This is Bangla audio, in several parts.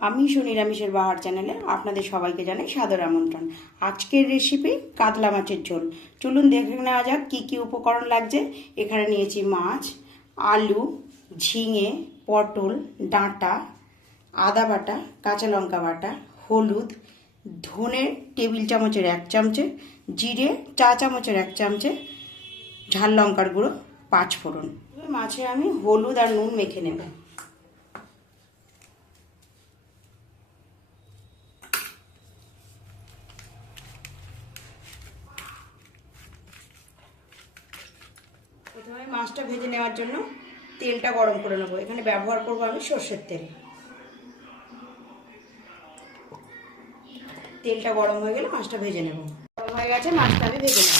আমি নিরামিষের বাহার চ্যানেলে আপনাদের সবাইকে জানাই সাদর আমন্ত্রণ। আজকের রেসিপি কাতলা মাছের ঝোল। চলুন দেখে নেওয়া যাক কী কী উপকরণ লাগছে। এখানে নিয়েছি মাছ, আলু, ঝিঙে, পটল, ডাঁটা, আদা বাটা, কাঁচা লঙ্কা বাটা, হলুদ, ধনে টেবিল চামচের 1 চামচে, জিরে চা চামচের 1 চামচে, ঝাল লঙ্কার গুঁড়ো 5 ফোড়ন। মাছে আমি হলুদ আর নুন মেখে নেব। প্রথমে মাছটা ভেজে নেওয়ার জন্য তেলটা গরম করে নেব। এখানে ব্যবহার করব আমি সর্ষের তেল। তেলটা গরম হয়ে গেলে মাছটা ভেজে নেব। গরম হয়ে গেছে, মাছটা আমি ভেজে নেব।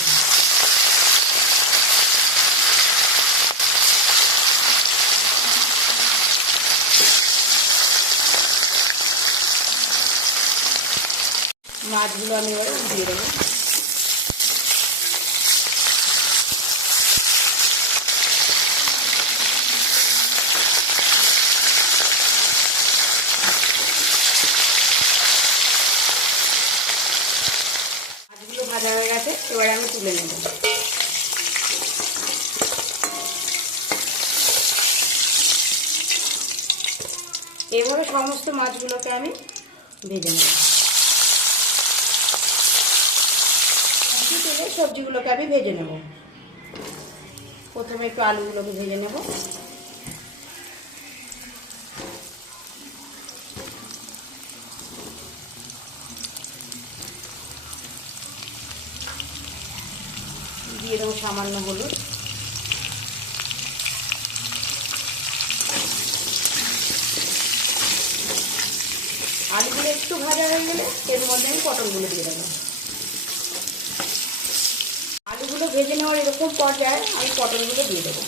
মাছগুলো আমি এবারে দিয়ে দেবো। মাছগুলো ভাজা হয়ে গেছে, এবারে আমি তুলে নেব। এবারে সমস্ত মাছগুলোকে আমি ভেজে নেব। তেলে সবজিগুলোকে আমি ভেজে নেব। প্রথমে একটু আলুগুলোকে ভেজে নেব। দিয়ে দেবো সামান্য হলুদ। আলুগুলো একটু ভাজা হয়ে গেলে এর মধ্যে আমি পটলগুলো দিয়ে দেবো। আলুগুলো ভেজে নেওয়ার এরকম পর্যায়ে আমি পটলগুলো দিয়ে দেবো।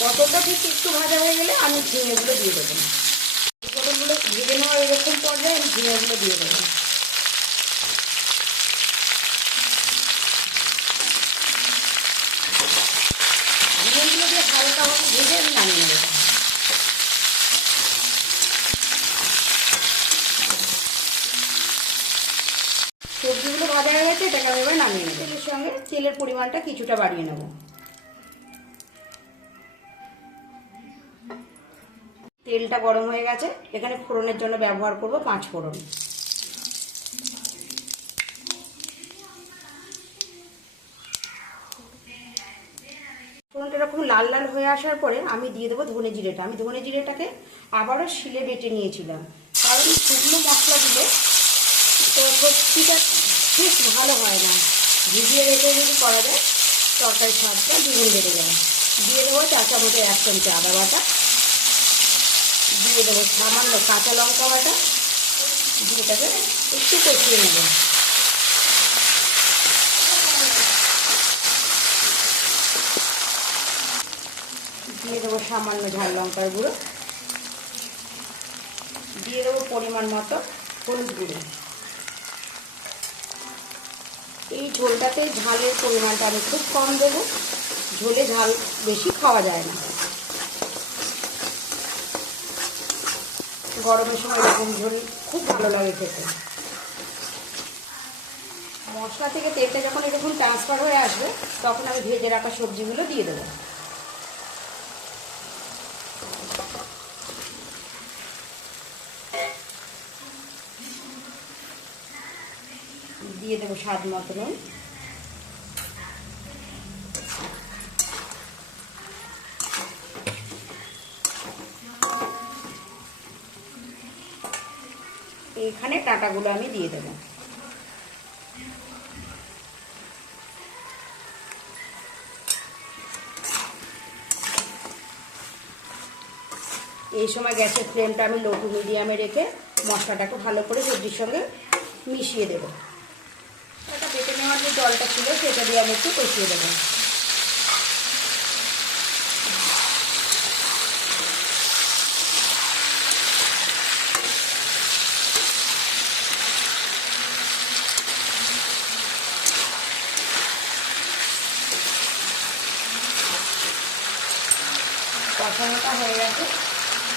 পটলটা ঠিক একটু ভাজা হয়ে গেলে আমি ঝিঙেগুলো দিয়ে দেবো। পটলগুলো ভেজে নেওয়ার এরকম পর্যায়ে আমি ঝিঙেগুলো দিয়ে দেবো। ঝিঙেগুলো দিয়ে হালকাভাবে ভেজে আমি নামিয়ে নেব। সবজিগুলো ভাজা হয়ে গেছে, এটাকে আমি এবার নামিয়ে নেব। এর সঙ্গে তেলের পরিমাণটা কিছুটা বাড়িয়ে নেব। তেলটা গরম হয়ে গেছে, এখানে ফোড়নের জন্য ব্যবহার করব 5 ফোড়ন। ফোড়নটা এরকম লাল লাল হয়ে আসার পরে আমি দিয়ে দেবো ধনে জিরেটা। আমি ধনে জিরেটাকে আবারও শিলে বেটে নিয়েছিলাম, কারণ শুকনো মশলা দিলে তো সবজিটা বেশ ভালো হয় না। ভিজিয়ে রেখে যদি করা যায় তরকারির স্বাদটা দ্বিগুণ বেড়ে যায়। দিয়ে দেবো চা চামচের 1 চামচে আদা বাটা, দিয়ে দেবো সামান্য কাঁচা লঙ্কা বাটা। জিরেটাকে একটু কষিয়ে নেব। দিয়ে দেবো সামান্য ঝাল লঙ্কার গুঁড়ো, দিয়ে দেবো পরিমাণ মতো হলুদ গুঁড়ো। এই ঝোলটাতে ঝালের পরিমাণটা আমি খুব কম দেবো। ঝোলে ঝাল বেশি খাওয়া যায় না। গরমের সময় এরকম ঝোল খুব ভালো লাগে খেতে। মশলা থেকে তেলটা যখন এরকম ট্রান্সফার হয়ে আসবে তখন আমি ভেজে রাখা সবজিগুলো দিয়ে দেবো। দিয়ে দেবো স্বাদ মতো নুন। এখানে ডাঁটাগুলো আমি দিয়ে দেবো। এই সময় গ্যাসের ফ্লেমটা আমি লো টু মিডিয়ামে রেখে মশলাটাকে ভালো করে সবজির সঙ্গে মিশিয়ে দেবো। এটা বেটে নেওয়ার যে জলটা ছিল সেটা দিয়ে আমি একটু কষিয়ে দেবো। কষানোটা হয়ে গেছে,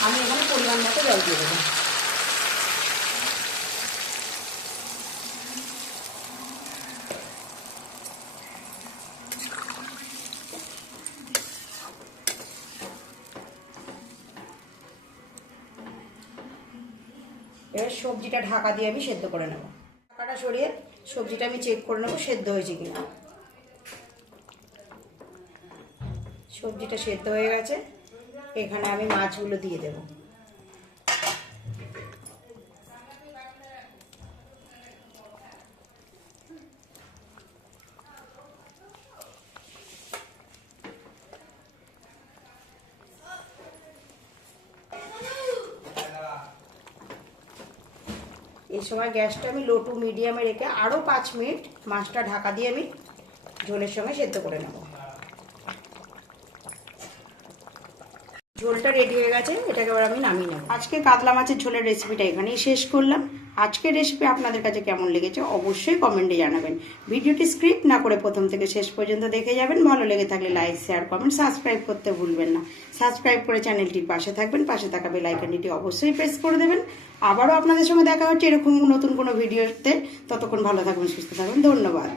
আমি এখানে পরিমাণ মতো জল দিয়ে দেবো। এবার সবজিটা ঢাকা দিয়ে আমি সেদ্ধ করে নেব। ঢাকাটা সরিয়ে সবজিটা আমি চেক করে নেবো সেদ্ধ হয়েছে কিনা। সবজিটা সেদ্ধ হয়ে গেছে, এখানে আমি মাছগুলো দিয়ে দেব। এই সময় গ্যাসটা আমি লো টু মিডিয়ামে রেখে আরও 5 মিনিট মাছটা ঢাকা দিয়ে আমি ঝোলের সঙ্গে সেদ্ধ করে নেব। ঝোলটা রেডি হয়ে গেছে, এটাকে এবার আমি নামিয়ে নেব। আজকে কাতলা মাছের ঝোলের রেসিপিটা এখানেই শেষ করলাম। আজকের রেসিপি আপনাদের কাছে কেমন লেগেছে অবশ্যই কমেন্টে জানাবেন। ভিডিওটি স্ক্রিপ্ট না করে প্রথম থেকে শেষ পর্যন্ত দেখে যাবেন। ভালো লেগে থাকলে লাইক, শেয়ার, কমেন্ট, সাবস্ক্রাইব করতে ভুলবেন না। সাবস্ক্রাইব করে চ্যানেলটির পাশে থাকবেন, পাশে থাকা বেল আইকনটি অবশ্যই প্রেস করে দেবেন। আবারও আপনাদের সঙ্গে দেখা হচ্ছে এরকম নতুন কোনো ভিডিওতে। ততক্ষণ ভালো থাকবেন, সুস্থ থাকবেন। ধন্যবাদ।